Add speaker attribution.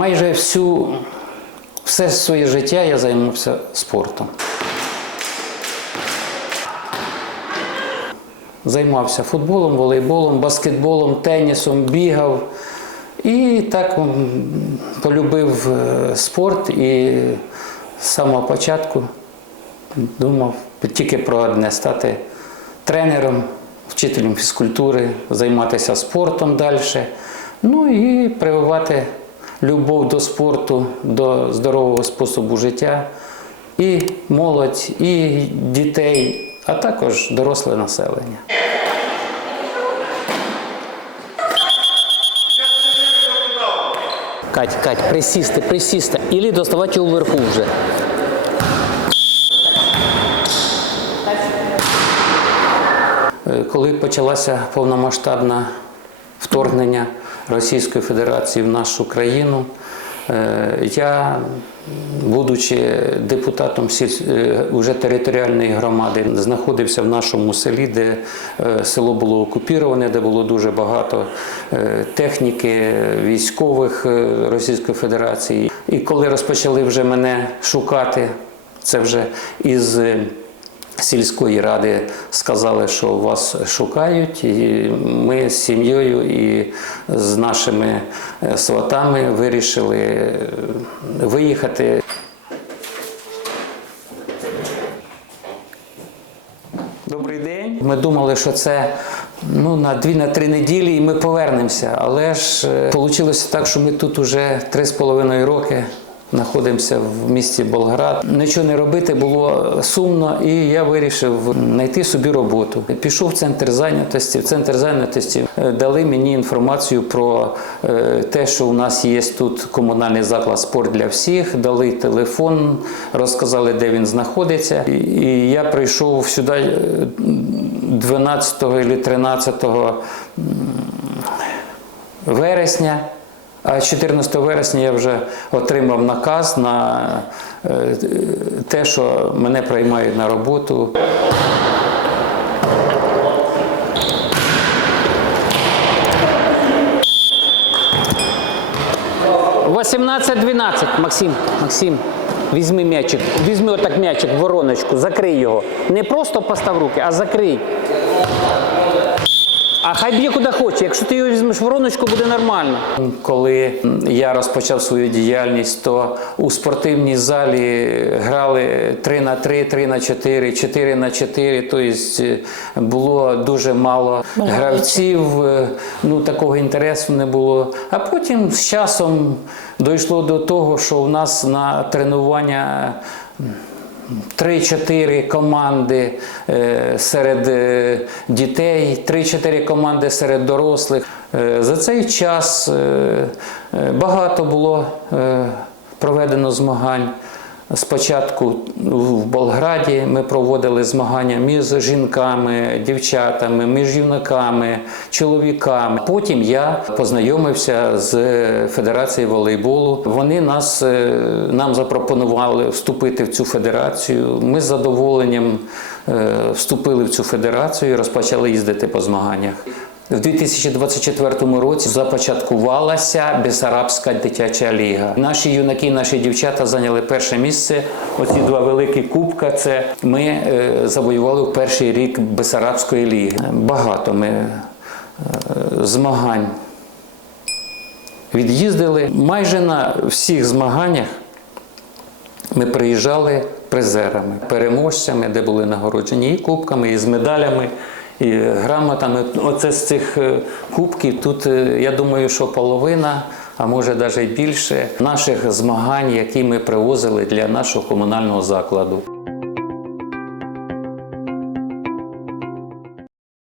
Speaker 1: майже всю, все своє життя я займався спортом. Займався футболом, волейболом, баскетболом, тенісом, бігав. І так полюбив е, спорт і з самого початку думав тільки про одне стати тренером, вчителем фізкультури, займатися спортом далі. Ну і прививати любов до спорту, до здорового способу життя, і молодь, і дітей, а також доросле населення.
Speaker 2: Кать, Кать, присісти, присісти. Ілі доставати його вверху вже.
Speaker 1: Е, Коли почалося повномасштабне вторгнення Російської Федерації в нашу країну, е, я, будучи депутатом сіль- е, територіальної громади, знаходився в нашому селі, де е, село було окуповане, де було дуже багато техніки військових Російської Федерації. І коли розпочали вже мене шукати, це вже із сільської ради сказали, що вас шукають, і ми з сім'єю і з нашими е, сватами вирішили е, виїхати. Добрий день. Ми думали, що це ну, на дві на три неділі і ми повернемося. Але ж вийшло так, що ми тут уже три з половиною роки. Знаходимося в місті Болград. Нічого не робити було сумно, і я вирішив знайти собі роботу. Пішов в центр зайнятості. В центр зайнятості е, дали мені інформацію про е, те, що у нас є тут комунальний заклад спорт для всіх. Дали телефон, розказали, де він знаходиться. І- я прийшов сюди е, 12 або 13 вересня. А 14 вересня я вже отримав наказ на е, те, що мене приймають на роботу.
Speaker 2: – 18-12, Максим, Максим, візьми м'ячик, візьми отак м'ячик, вороночку, закрий його. Не просто постав руки, а закрий. А хай б'є куди хоче. Якщо ти його візьмеш вороночку, буде нормально.
Speaker 1: Коли я розпочав свою діяльність, то у спортивній залі грали 3 на 3, 3 на 4, 4 на 4. Тобто е, було дуже мало гравців, е, ну такого інтересу не було. А потім з часом дійшло до того, що у нас на тренування. 3-4 команди е, серед е, дітей, 3-4 команди серед дорослих. Е, За цей час багато було проведено змагань. Спочатку в Болграді ми проводили змагання між жінками, дівчатами, між юнаками, чоловіками. Потім я познайомився з Федерацією волейболу. Вони нас е, нам запропонували вступити в цю федерацію. Ми з задоволенням е, вступили в цю федерацію і розпочали їздити по змаганнях. В 2024 році започаткувалася Бесарабська дитяча ліга. Наші юнаки, наші дівчата зайняли перше місце. Оці два великі кубка. Це ми е, завоювали в перший рік Бесарабської ліги. Багато ми е, змагань від'їздили. Майже на всіх змаганнях ми приїжджали призерами, переможцями, де були нагороджені і кубками, і з медалями, і грамотами. Оце з цих е, кубків тут, е, я думаю, що половина, а може навіть більше, наших змагань, які ми привозили для нашого комунального закладу.